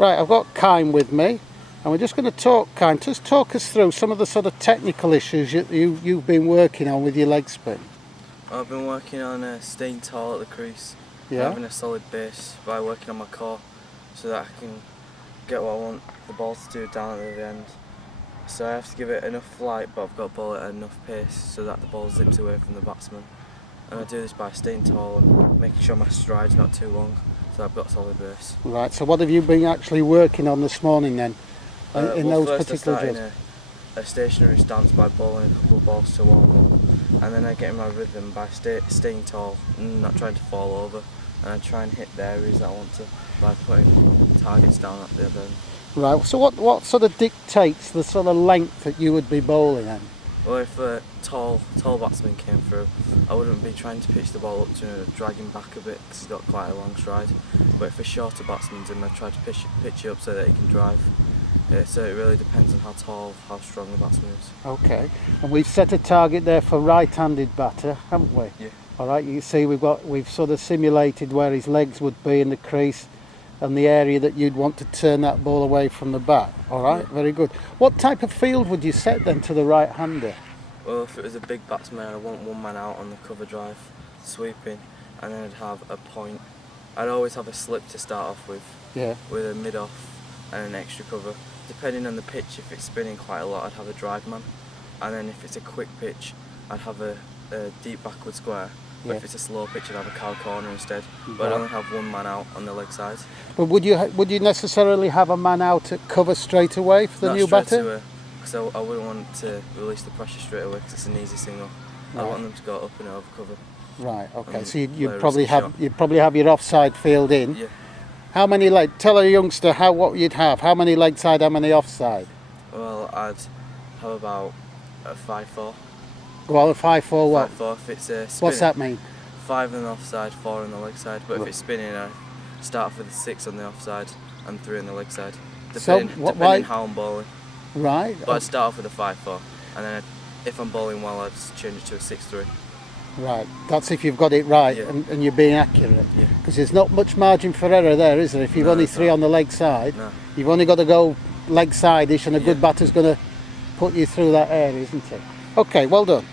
Right, I've got Kyme with me, and we're just going to talk, Kyme, just talk us through some of the sort of technical issues you've been working on with your leg spin. I've been working on staying tall at the crease, Yeah. having a solid base by working on my core so that I can get what I want the ball to do down at the end. So I have to give it enough flight, but I've got to bowl it at enough pace so that the ball zips away from the batsman. And I do this by staying tall and making sure my stride's not too long, so I've got a solid base. Right, so what have you been actually working on this morning then, in well, those first particular I drills? start in a stationary stance by bowling a couple of balls to warm up, and then I get in my rhythm by staying tall and not trying to fall over, and I try and hit the areas that I want to by putting targets down at the other end. Right, so what sort of dictates the sort of length that you would be bowling in? Well, if a tall batsman came through, I wouldn't be trying to pitch the ball up to him and drag him back a bit because he's got quite a long stride. But if a shorter batsman's in, I try to pitch it up so that he can drive. So it really depends on how tall, how strong the batsman is. Okay, and we've set a target there for right-handed batter, haven't we? Yeah. All right, you can see we've sort of simulated where his legs would be in the crease and the area that you'd want to turn that ball away from the bat. All right, Yeah. very good. What type of field would you set then to the right-hander? Well, if it was a big batsman, I want one man out on the cover drive, sweeping, and then I'd have a point. I'd always have a slip to start off with, Yeah. with a mid-off and an extra cover. Depending on the pitch, if it's spinning quite a lot, I'd have a drive man. And then if it's a quick pitch, I'd have a deep backward square. But Yeah. if it's a slow pitch, I'd have a cow corner instead. But Right. I'd only have one man out on the leg side. But would you necessarily have a man out at cover straight away for the Not new straight batter? Because I wouldn't want to release the pressure straight away because it's an easy single. I Right. want them to go up and over cover. Right. Okay. And So play you'd a probably risky have shot. you'd probably have your offside field in. Yeah. How many leg? Tell a youngster what you'd have. How many leg side? How many offside? Well, I'd have about a 5-4. Well, 5-4 what? 5-4 if it's spinning. What's that mean? 5 on the offside, 4 on the leg side. But if Right. it's spinning, I start off with a 6 on the offside and 3 on the leg side. So, Depending how I'm bowling. Right. But I'd start off with a 5-4, and then if I'm bowling well, I'd change it to a 6-3. Right. That's if you've got it right Yeah. and you're being accurate. Yeah. Because there's not much margin for error there, is there? If you've No, only there's 3 not. on the leg side, No. you've only got to go leg side-ish, and a good Yeah. batter's going to put you through that area, isn't it? Okay. Well done.